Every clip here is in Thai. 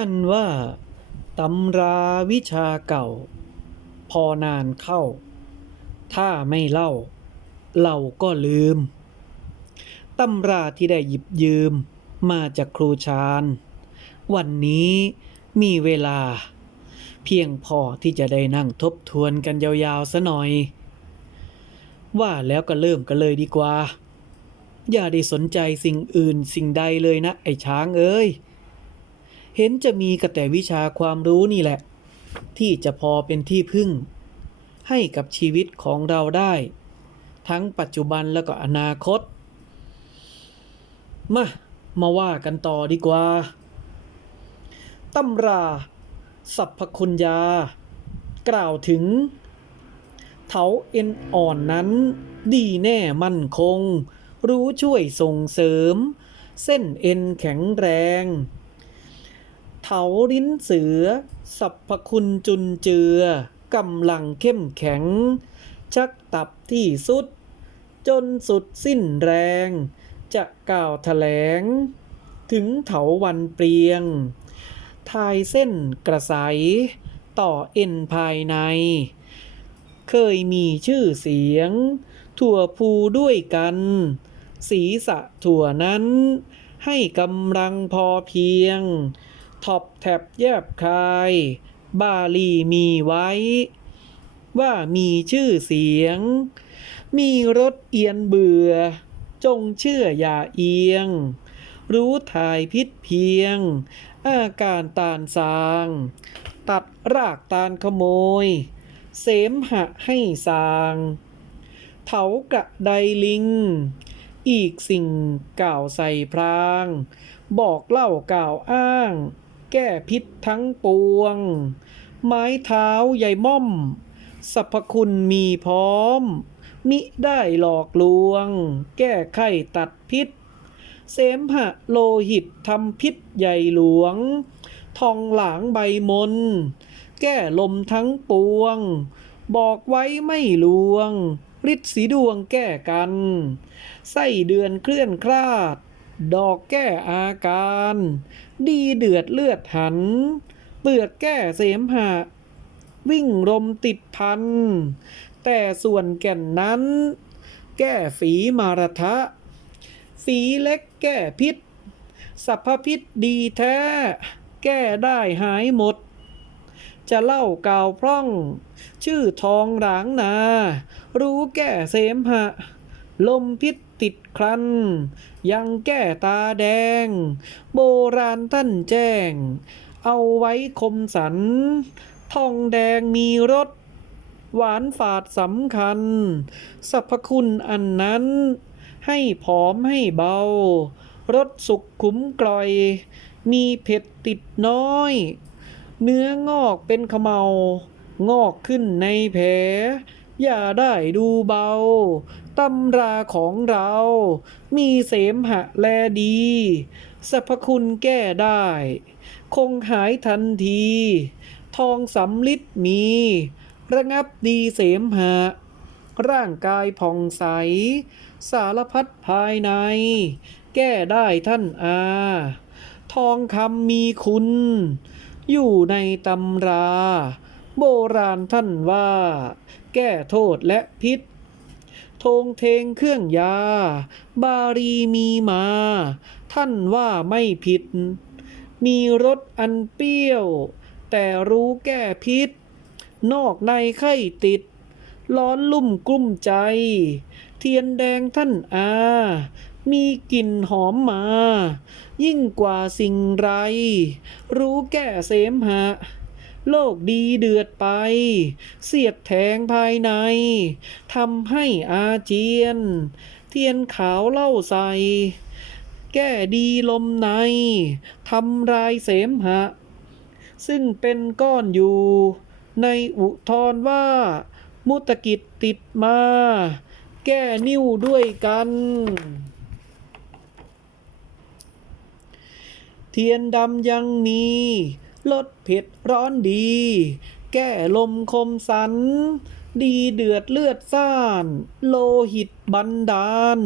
อันว่าตำราวิชาเก่า พอนานเข้า ถ้าไม่เล่า เราก็ลืม ตำราที่ได้หยิบยืมมาจากครูชาญ วันนี้มีเวลา เพียงพอที่จะได้นั่งทบทวนกันยาวๆซะหน่อย ว่าแล้วก็เริ่มกันเลยดีกว่า อย่าได้สนใจสิ่งอื่นสิ่งใดเลยนะ ไอ้ช้างเอ้ย เห็นจะมีกระแต่วิชาความรู้นี่แหละ ที่จะพอเป็นที่พึ่ง ให้กับชีวิตของเราได้ ทั้งปัจจุบันแล้วก็อนาคต มา มาว่ากันต่อดีกว่าตำราสรรพคุณยา กล่าวถึง เถาเอ็นอ่อนนั้น ดีแน่มั่นคง รู้ช่วยส่งเสริม เส้นเอ็นแข็งแรง เถาลิ้นเสือสรรพคุณจุนเจือกำลังเข้มแข็ง ชักตับที่สุด จนสุดสิ้นแรง จะกล่าวแถลง ถึงเถาวันเปลียง ทายเส้นกระใส ต่อเอ็นภายใน เคยมีชื่อเสียง ถั่วภูด้วยกัน ศีรษะถั่วนั้นให้กำลังพอเพียง ท็อปแท็บแยบคาย บาลีมีไว้ ว่ามีชื่อเสียง มีรสเอียนเบื่อ จงเชื่ออย่าเอียง รู้ถ่ายพิษเพียง อาการตานสาง ตัดรากตาลขโมย เสมหะให้สางเถากระไดลิง อีกสิ่งกล่าวใส่พราง บอกเล่ากล่าวอ้าง แก้พิษทั้งปวง ไม้เท้าใหญ่ม่อมสรรพคุณมีพร้อม มิได้หลอกลวง แก้ไขตัดพิษ เสมหะโลหิตทำพิษใหญ่หลวง ทองหลางใบมน แก้ลมทั้งปวง บอกไว้ไม่ลวงฤทธิ์สีดวงแก้กัน ไส้เดือนเคลื่อนคลาด ดอกแก้อาการ ดีเดือดเลือดหัน เปลือกแก้เสมหะ วิ่งลมติดพัน แต่ส่วนแก่นนั้น แก้ฝีมารทะ ฝีเล็กแก้พิษสัพพพิษดีแท้ แก้ได้หายหมด จะเล่ากล่าวพร่อง ชื่อทองหลางนา รู้แก้เสมหะ ลมพิษ ติดครัน ยังแก้ตาแดง โบราณท่านแจ้ง เอาไว้คมสัน ทองแดงมีรส หวานฝาดสำคัญ สรรพคุณอันนั้น ให้ผอมให้เบา รสสุกขุมกร่อย มีเผ็ดติดน้อย เนื้องอกเป็นขมเมางอกขึ้นในแผลอย่าได้ดูเบา ตำราของเรา มีเสมหะแลดีสรรพคุณแก้ได้ คงหายทันที ทองสำลิดมี ระงับดีเสมหะ ร่างกายผ่องใส สารพัดภายใน แก้ได้ท่านอา ทองคำมีคุณ อยู่ในตำรา โบราณท่านว่า แก้โทษและพิษ ธงเทงเครื่องยา บารีมีมา ท่านว่าไม่ผิด มีรสอันเปรี้ยว แต่รู้แก้พิษ นอกในไข้ติด ร้อนลุ่มกลุ้มใจ เทียนแดงท่านอา มีกลิ่นหอมมา ยิ่งกว่าสิ่งไร รู้แก้เสมหะ โลกดีเดือดไป เสียดแทงภายในทำให้อาเจียน เทียนขาวเล่าใสแก้ดีลมในทำลายเสมหะ ซึ่งเป็นก้อนอยู่ ในอุทธรว่า มุตกิจติดมา แก้นิ้วด้วยกันเทียนดำยังมี ลดเผ็ดร้อนดี แก้ลมคมสัน ดีเดือดเลือดซ่าน โลหิตบันดาล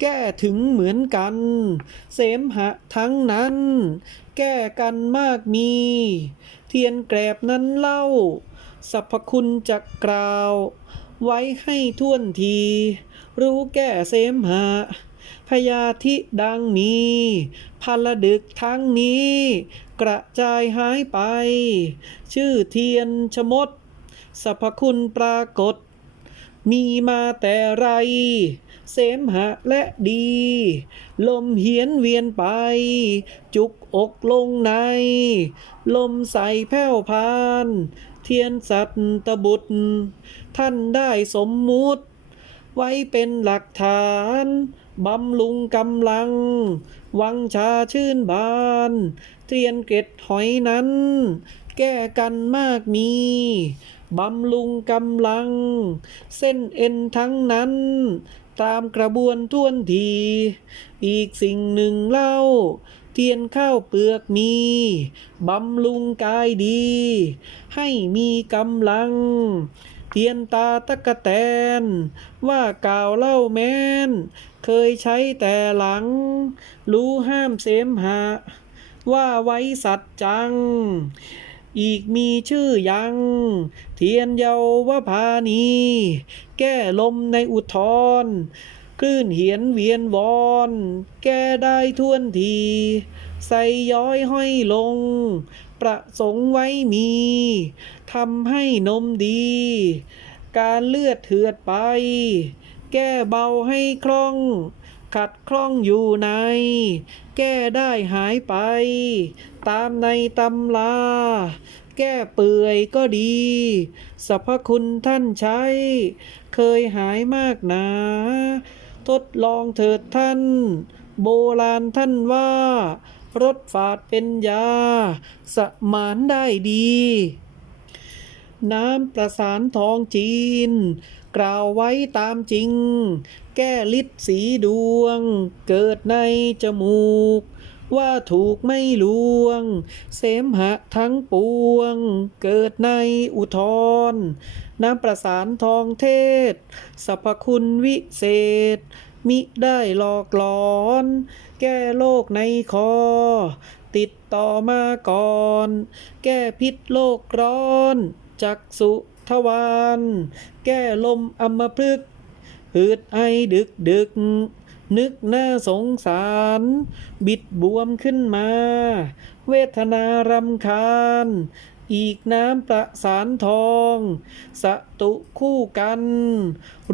แก้ถึงเหมือนกัน เสมหะทั้งนั้น แก้กันมากมี เทียนแกรบนั้นเล่าสรรพคุณจะกล่าว ไว้ให้ท่วนที รู้แก้เสมหะพยาธิดังมีพันละดึกทั้งนี้ กระจายหายไป ชื่อเทียนชมดสรรพคุณปรากฏ มีมาแต่ไร เสมหะและดี ลมเหียนเวียนไป จุกอกลงใน ลมใสแผ่วพาน เทียนสัตตบุตร ท่านได้สมมุติ ไว้เป็นหลักฐานบำรุงกำลัง วังชาชื่นบานเทียนเกล็ดหอยนั้น แก้กันมากมีบำรุงกำลัง เส้นเอ็นทั้งนั้น ตามกระบวนท่วนที อีกสิ่งหนึ่งเล่า เทียนข้าวเปลือกมีบำรุงกายดี ให้มีกำลัง เทียนตาตะกะแตน ว่ากล่าวเล่าแม้น เคยใช้แต่หลัง รู้ห้ามเสมหะ ว่าไว้สัตว์จัง อีกมีชื่อยัง เทียนเยาวภานี แก้ลมในอุทธรคลื่นเหียนเวียนวอน แก้ได้ท่วนที ใส่ย้อยห้อยลง ประสงค์ไว้มีทำให้นมดี การเลือดเถือดไป แก้เบาให้คล่อง ขัดคล่องอยู่ใน แก้ได้หายไป ตามในตำลา แก้เปื่อยก็ดีสรรพคุณท่านใช้ เคยหายมากหนาทดลองเถิดท่าน โบราณท่านว่า รสฝาดเป็นยา สมานได้ดี น้ำประสานทองจีน กล่าวไว้ตามจริง แก้ฤทธิ์สีดวง เกิดในจมูก ว่าถูกไม่ลวง เสมหะทั้งปวง เกิดในอุทธรน้ำประสานทองเทศสรรพคุณวิเศษ มิได้หลอกหลอน แก้โรคในคอ ติดต่อมาก่อน แก้พิษโลกร้อน จักสุทวารแก้ลมอัมพฤกษ์หืดไอดึกดึก นึกน่าสงสาร บิดบวมขึ้นมา เวทนารำคาญ อีกน้ำประสานทอง สตุคู่กัน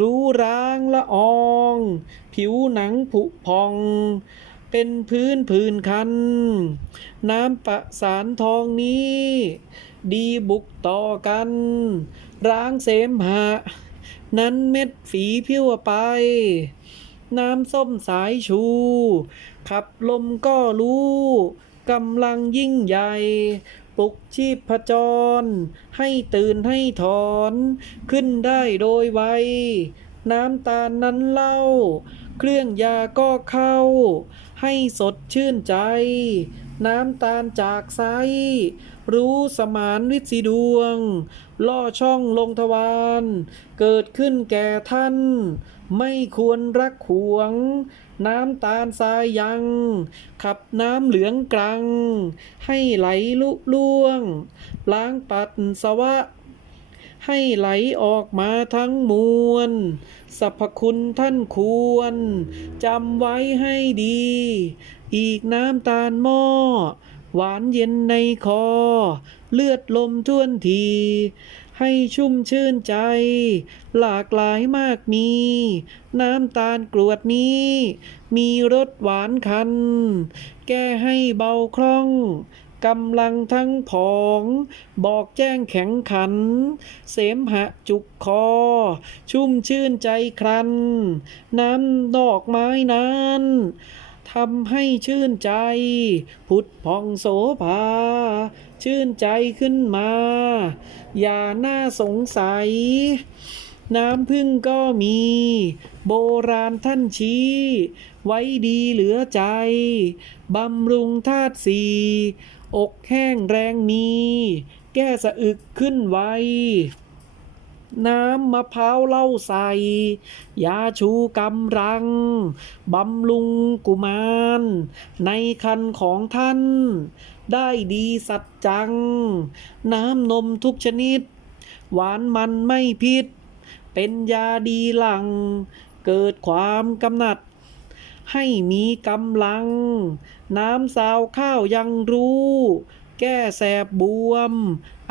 รู้ร้างละออง ผิวหนังผุพอง เป็นพื้นผืนคัน น้ำประสานทองนี้ ดีบุกต่อกัน ร้างเสมหะ นั้นเม็ดฝีพิ้วไปน้ำส้มสายชู ขับลมก็รู้ กำลังยิ่งใหญ่ ปลุกชีพจร ให้ตื่นให้ถอน ขึ้นได้โดยไว น้ำตาลนั้นเล่า เครื่องยาก็เข้า ให้สดชื่นใจ น้ำตาลจากไซรู้สมานวิสีดวง ล่อช่องลงทวาร เกิดขึ้นแก่ท่าน ไม่ควรรักหวง น้ำตาลทรายยัง ขับน้ำเหลืองกลัง ให้ไหลลุล่วง ล้างปัดสาวะ ให้ไหลออกมาทั้งมวลสรรพคุณท่านควรจำไว้ให้ดี อีกน้ำตาลหม้อหวานเย็นในคอ เลือดลมท่วนที ให้ชุ่มชื่นใจ หลากหลายมากมี น้ำตาลกรวดนี้ มีรสหวานคัน แก้ให้เบาคล่องกำลังทั้งผอง บอกแจ้งแข็งขัน เสมหะจุกคอ ชุ่มชื่นใจครัน น้ำดอกไม้นั้นทำให้ชื่นใจ พุทธพองโสภา ชื่นใจขึ้นมา อย่าน่าสงสัย น้ำพึ่งก็มี โบราณท่านชี้ ไว้ดีเหลือใจ บำรุงธาตุสีอกแห้งแรงมี แก้สะอึกขึ้นไว น้ำมะพร้าวเหล้าใส่ยาชูกำลัง บำรุงกุมาร ในคันของท่าน ได้ดีสัจจัง น้ำนมทุกชนิด หวานมันไม่พิษ เป็นยาดีหลัง เกิดความกำหนัด ให้มีกำลัง น้ำสาวข้าวยังรู้ แก้แสบบวม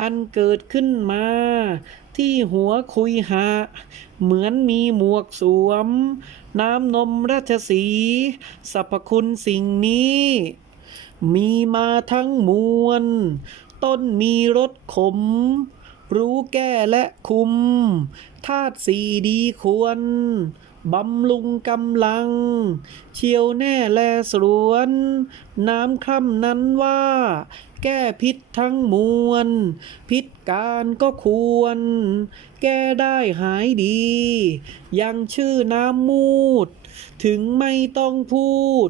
อันเกิดขึ้นมา ที่หัวคุยหา เหมือนมีหมวกสวม น้ำนมราชสีสรรพคุณสิ่งนี้ มีมาทั้งมวล ต้นมีรสขม รู้แก้และคุมธาตุสีดีควร บำรุงกำลัง เชียวแน่แลสรวน น้ำคร่ำนั้นว่า แก้พิษทั้งมวล พิษการก็ควร แก้ได้หายดี ยังชื่อน้ำมูด ถึงไม่ต้องพูด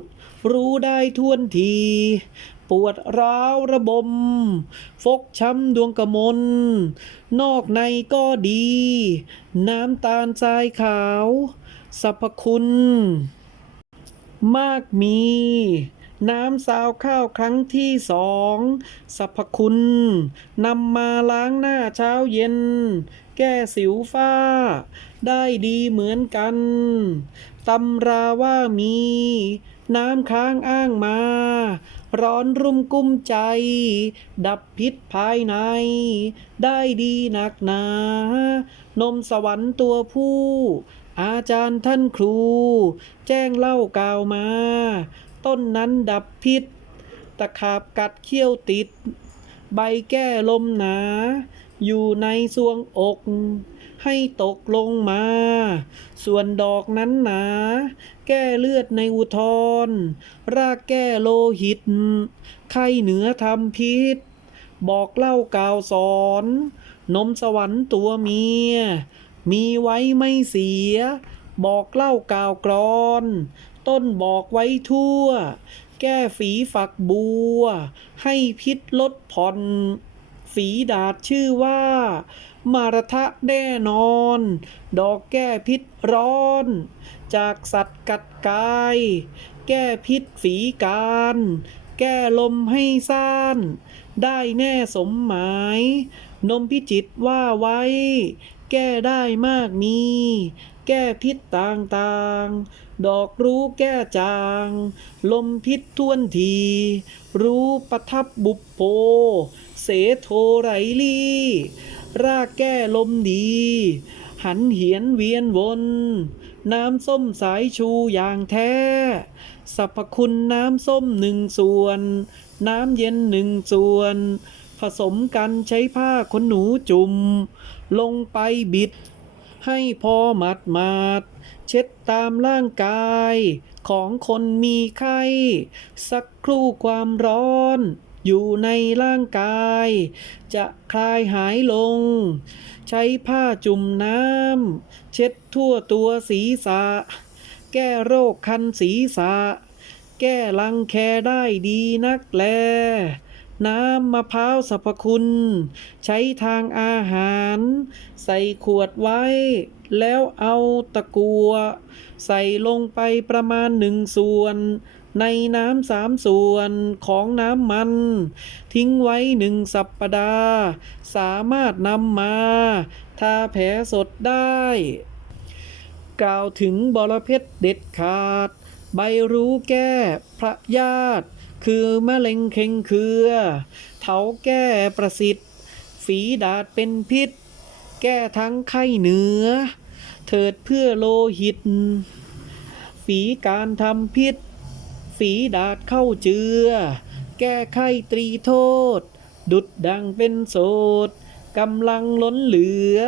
รู้ได้ท่วนทีปวดร้าวระบม ฟกช้ำดวงกระมน นอกในก็ดี น้ำตาลทรายขาว สรรพคุณ มากมี น้ำสาวข้าวครั้งที่สองสรรพคุณนำมาล้างหน้าเช้าเย็น แก้สิวฟ้า ได้ดีเหมือนกันตำราว่ามี น้ำค้างอ้างมา ร้อนรุ่มกุ้มใจ ดับพิษภายใน ได้ดีหนักหนา นมสวรรค์ตัวผู้ อาจารย์ท่านครู แจ้งเล่ากล่าวมา ต้นนั้นดับพิษ ตะขาบกัดเขี้ยวติด ใบแก้ลมหนา อยู่ในซวงอก ให้ตกลงมา ส่วนดอกนั้นหนา แก้เลือดในอุทร รากแก้โลหิต ไข้เหนือทำพิษ บอกเล่ากล่าวสอน นมสวรรค์ตัวเมีย มีไว้ไม่เสีย บอกเล่ากล่าวกรอน ต้นบอกไว้ทั่ว แก้ฝีฝักบัว ให้พิษลดผ่อน ฝีดาดชื่อว่า มารทะแน่นอน ดอกแก้พิษร้อน จากสัตว์กัดกาย แก้พิษฝีการ แก้ลมให้ซ่าน ได้แน่สมหมาย นมพิจิตว่าไว้ แก้ได้มากมี แก้พิษต่างๆ ดอกรู้แก้จาง ลมพิษท่วนที รู้ประทับบุปโปเสโทไรลี่รากแก้ลมดี หันเหียนเวียนวน น้ำส้มสายชูอย่างแท้ สรรพคุณน้ำส้มหนึ่งส่วน น้ำเย็นหนึ่งส่วน ผสมกันใช้ผ้าขนหนูจุ่ม ลงไปบิด ให้พอมัดมาดเช็ดตามร่างกาย ของคนมีไข้ สักครู่ความร้อน อยู่ในร่างกาย จะคลายหายลง ใช้ผ้าจุ่มน้ำ เช็ดทั่วตัวศีรษะ แก้โรคคันศีรษะ แก้รังแคได้ดีนักแล น้ำมะพร้าวสรรพคุณ ใช้ทางอาหาร ใส่ขวดไว้ แล้วเอาตะกัว ใส่ลงไปประมาณหนึ่งส่วน ในน้ำสามส่วนของน้ำมัน ทิ้งไว้หนึ่งสัปปดาห์ สามารถนำมาทาแผลสดได้ กล่าวถึงบรเพชรเด็ดขาด ใบรู้แก้พระญาติ คือมะเร็งเค็งเครือ เถาแก้ประสิทธิ์ ฝีดาดเป็นพิษ แก้ทั้งไข้เหนือ เถิดเพื่อโลหิต ฝีการทำพิษ ฝีดาดเข้าเจือ แก้ไข้ตรีโทษ ดุดดังเป็นโสดกำลังล้นเหลือ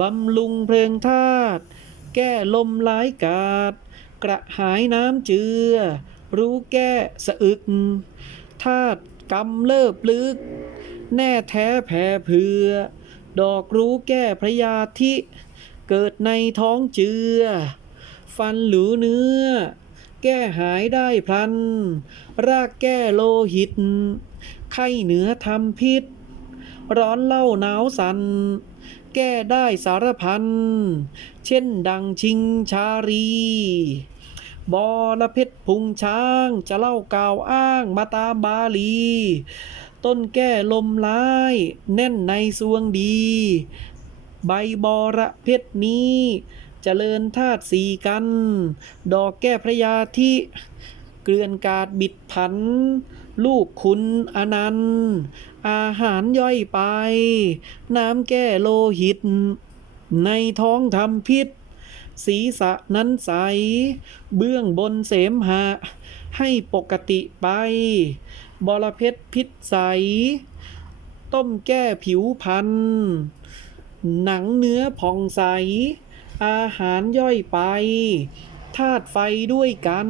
บำลุงเพลิงธาตุ แก้ลมร้ายกาด กระหายน้ำเจือ รู้แก้สะอึกธาตุกำเลิบลึก แน่แท้แผ่เผือดอกรู้แก้พระยาธิ เกิดในท้องเจือ ฟันหลูเนื้อ แก้หายได้พลัน รากแก้โลหิต ไข้เหนือทำพิษ ร้อนเล่าหนาวสัน แก้ได้สารพัน เช่นดังชิงชารี บอระเพ็ดพุงช้างจะเล่ากล่าวอ้างมาตามบาลี ต้นแก้ลมร้าย แน่นในสวงดี ใบบอระเพ็ดนี้เจริญธาตุสีกัน ดอกแก้พระยาธิเกลื่อนกาดบิดผัน ลูกคุณอนันต์อาหารย่อยไป น้ำแก้โลหิต ในท้องทำพิษ ศีรษะนั้นใส เบื้องบนเสมหะ ให้ปกติไป บรเพชรพิษใส ต้มแก้ผิวพันหนังเนื้อผ่องใส อาหารย่อยไป ธาตุไฟด้วยกัน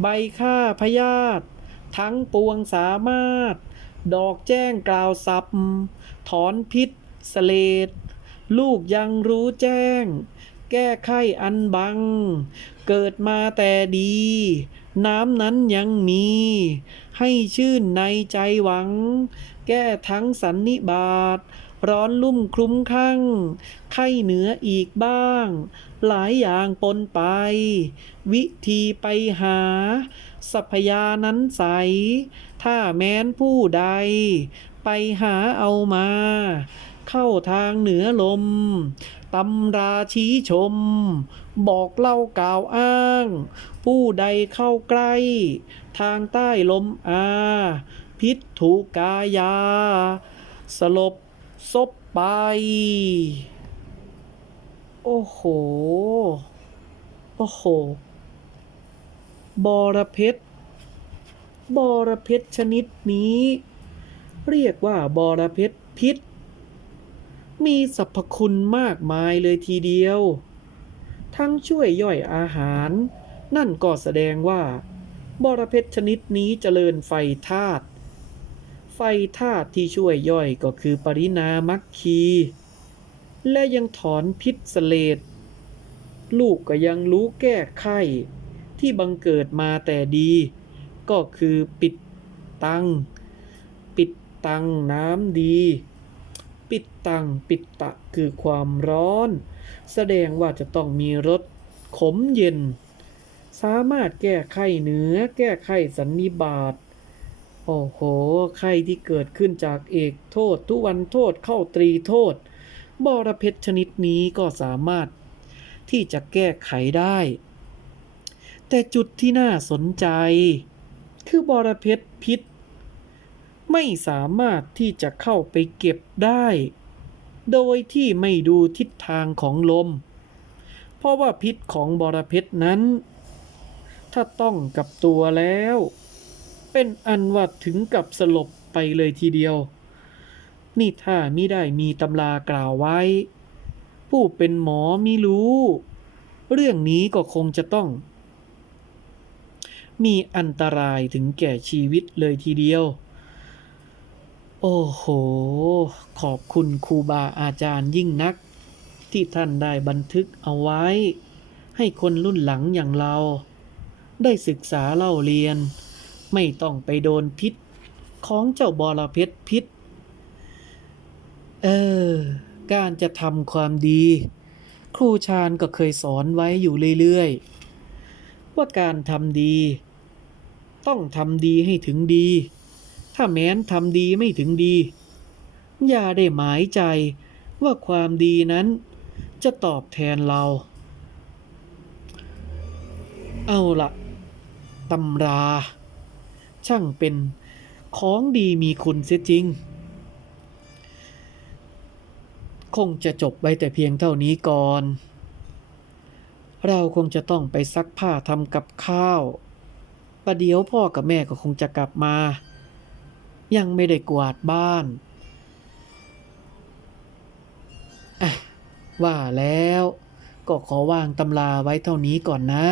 ใบฆ่าพยาธิทั้งปวงสามารถ ดอกแจ้งกล่าวสับถอนพิษสเลดลูกยังรู้แจ้ง แก้ไขอันบัง เกิดมาแต่ดี น้ำนั้นยังมี ให้ชื่นในใจหวัง แก้ทั้งสันนิบาตร้อนลุ่มคลุ้มข้างไข้เหนืออีกบ้าง หลายอย่างปนไป วิธีไปหา สัพยานั้นใส ถ้าแม้นผู้ใด ไปหาเอามา เข้าทางเหนือลม ตำราชี้ชม บอกเล่ากล่าวอ้าง ผู้ใดเข้าใกล้ ทางใต้ลมอา พิษถูกกายา สลบซบไป โอ้โห โอ้โห บอระเพ็ดบอระเพ็ดชนิดนี้ เรียกว่าบอระเพ็ดพิษ มีสรรพคุณมากมายเลยทีเดียว ทั้งช่วยย่อยอาหาร นั่นก็แสดงว่า บรเพ็ดชนิดนี้เจริญไฟธาตุ ไฟธาตุที่ช่วยย่อยก็คือปรินามัคคี และยังถอนพิษสเลดลูกก็ยังรู้แก้ไข้ที่บังเกิดมาแต่ดี ก็คือปิดตัง ปิดตังน้ำดี ปิดตังปิดตะคือความร้อน แสดงว่าจะต้องมีรสขมเย็น สามารถแก้ไข้เหนือ แก้ไข้สันนิบาตโอ้โหไข้ที่เกิดขึ้นจากเอกโทษ ทุวันโทษเข้าตรีโทษบอระเพ็ดชนิดนี้ก็สามารถที่จะแก้ไขได้ แต่จุดที่น่าสนใจ คือบอระเพ็ดพิษ ไม่สามารถที่จะเข้าไปเก็บได้ โดยที่ไม่ดูทิศทางของลม เพราะว่าพิษของบอระเพ็ดนั้น ถ้าต้องกับตัวแล้ว เป็นอันว่าถึงกับสลบไปเลยทีเดียว นี่ถ้ามิได้มีตำรากล่าวไว้ ผู้เป็นหมอมิรู้ เรื่องนี้ก็คงจะต้อง มีอันตรายถึงแก่ชีวิตเลยทีเดียว โอ้โห ขอบคุณครูบาอาจารย์ยิ่งนัก ที่ท่านได้บันทึกเอาไว้ ให้คนรุ่นหลังอย่างเรา ได้ศึกษาเล่าเรียน ไม่ต้องไปโดนพิษ ของเจ้าบอระเพ็ดพิษ เออ การจะทำความดี ครูชาญก็เคยสอนไว้อยู่เรื่อยๆ ว่าการทำดี ต้องทำดีให้ถึงดี ถ้าแม้นทำดีไม่ถึงดี อย่าได้หมายใจว่าความดีนั้นจะตอบแทนเรา เอาละตำรา ช่างเป็นของดีมีคุณเสียจริง คงจะจบไว้แต่เพียงเท่านี้ก่อน เราคงจะต้องไปซักผ้าทำกับข้าวประเดี๋ยวพ่อกับแม่ก็คงจะกลับมา ยังไม่ได้กวาดบ้านว่าแล้วก็ขอวางตำราไว้เท่านี้ก่อนนะ